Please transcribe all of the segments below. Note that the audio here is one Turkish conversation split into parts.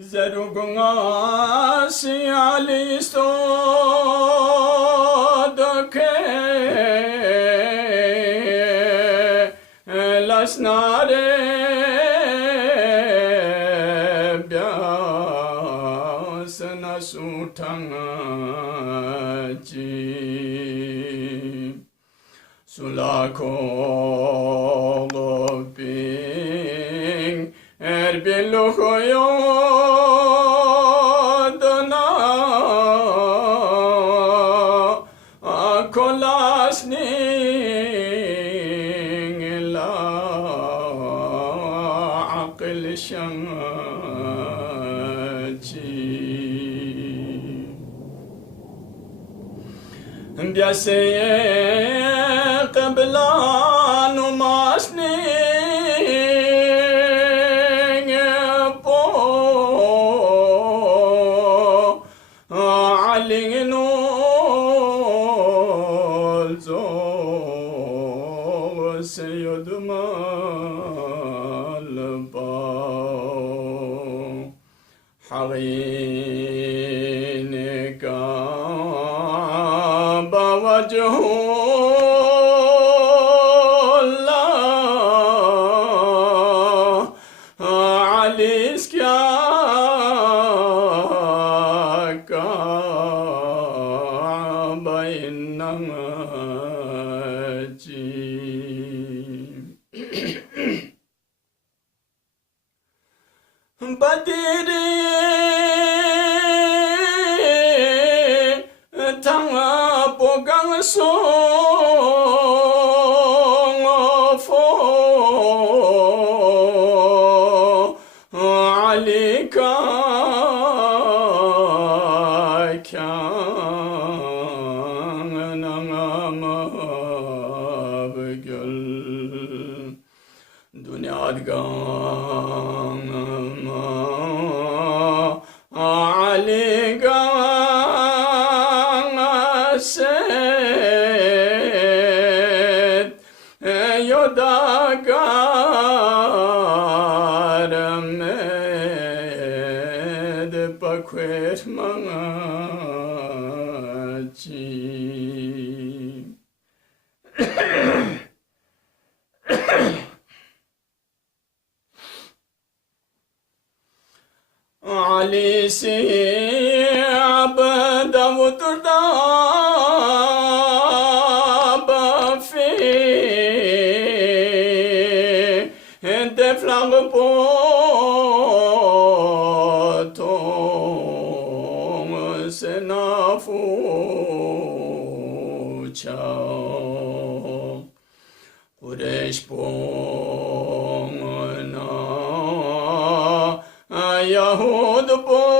زرok nasi Ali Studkhy lasnare biasna sutangaji sulako goping erbilokoyo Biaseye qeblan umasni po alingno zo seyudmal ba hawinika وجه الله علي Kaaba innaji badiri song for alika kyanamabgul dunyadgama alika yodagar med pakvet mangaji Ali si abda wuturda potong senafu chao Quraysh pongna Yahud pongla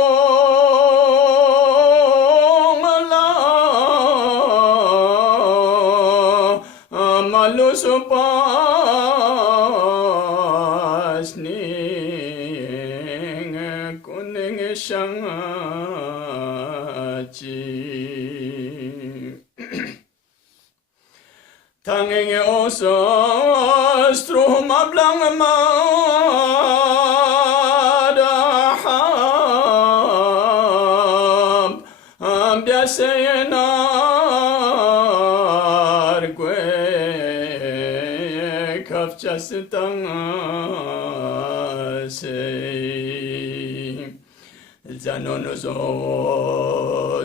malusupa shangaji tangenge oso stroma blang madahab ambiasenar gwe kafchasitangase zanonozo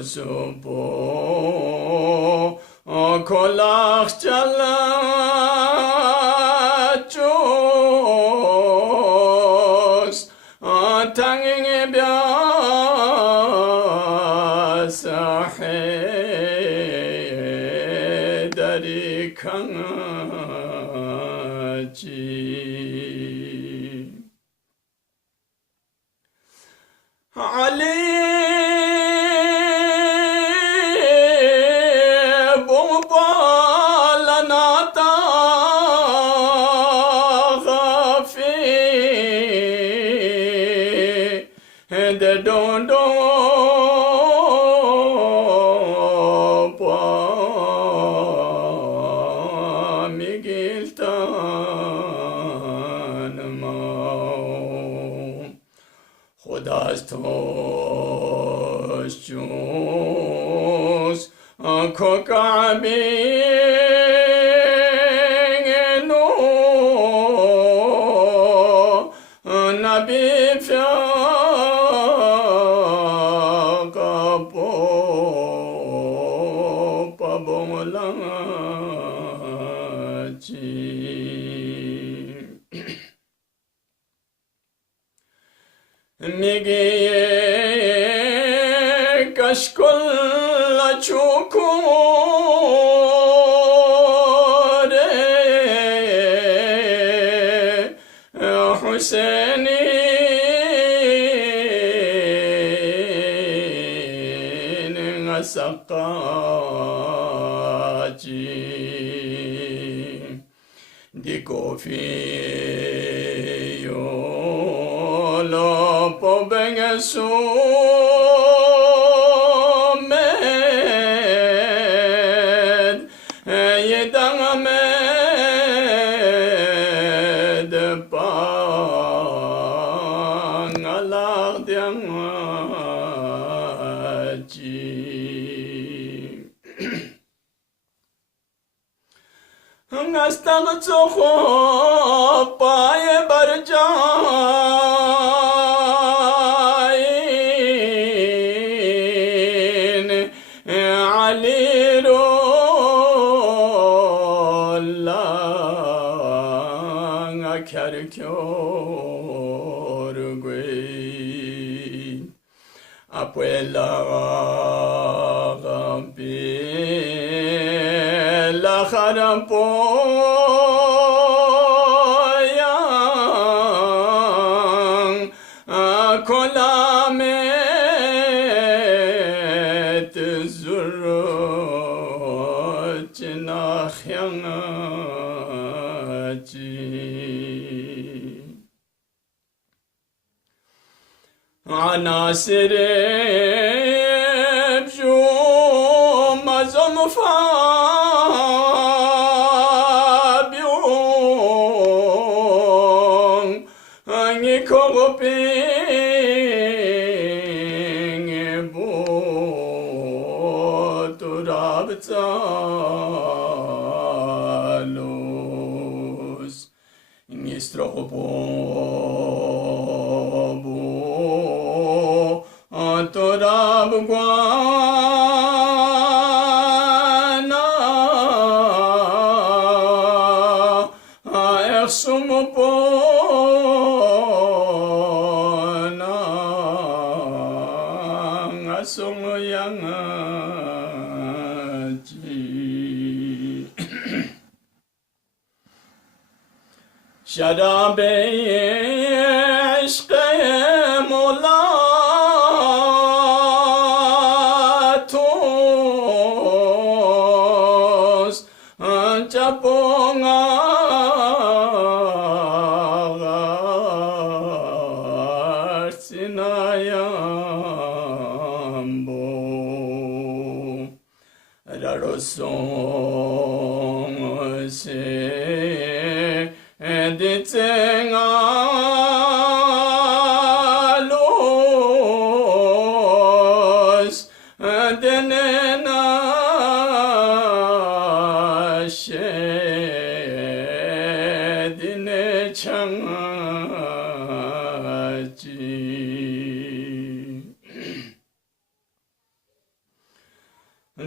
supo kolakh chalachos tangenge biasahe dari kangaji Ali bombalanata ghafi de dondo pa migiltan ma دستوش جوز کعبی نو نبی فیاقا پا بملاچی میگه کشکل چوکوره حسینی نسقاچی دیکو فیو پوبنگسومد یدنگمد پانگلاغ دیانچی هنگستغ چخو پای برجاین علی رو لنگ کرکور گوی اپویلا غمپی لخرم پویان کلامت زروچ ناخیانچی عناصر بجوم زمفابیون انگی کوپینگ بود رابطالوس نیستروپو تراب گوانا اخسم پونا اسم ینچی شراب عشق مولا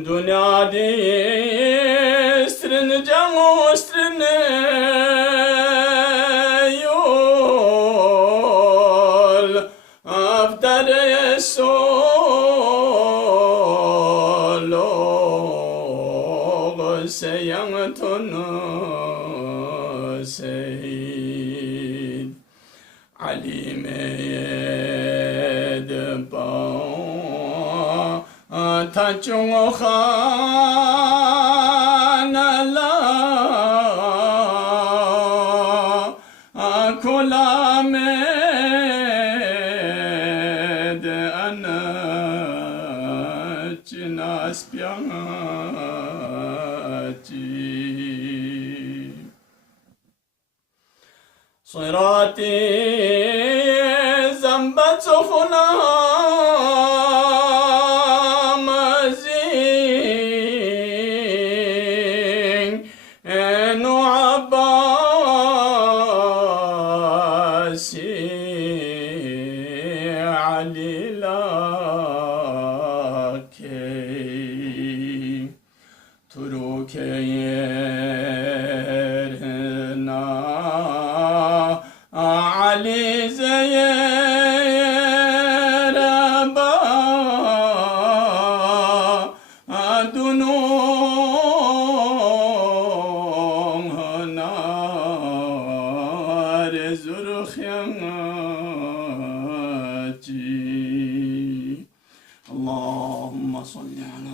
Dünya distrin canostrin yol after solo seyang tonu seyid Ali تجو خان لا كل مد أنا جناس بياتي صراطي زنبت خنا صل على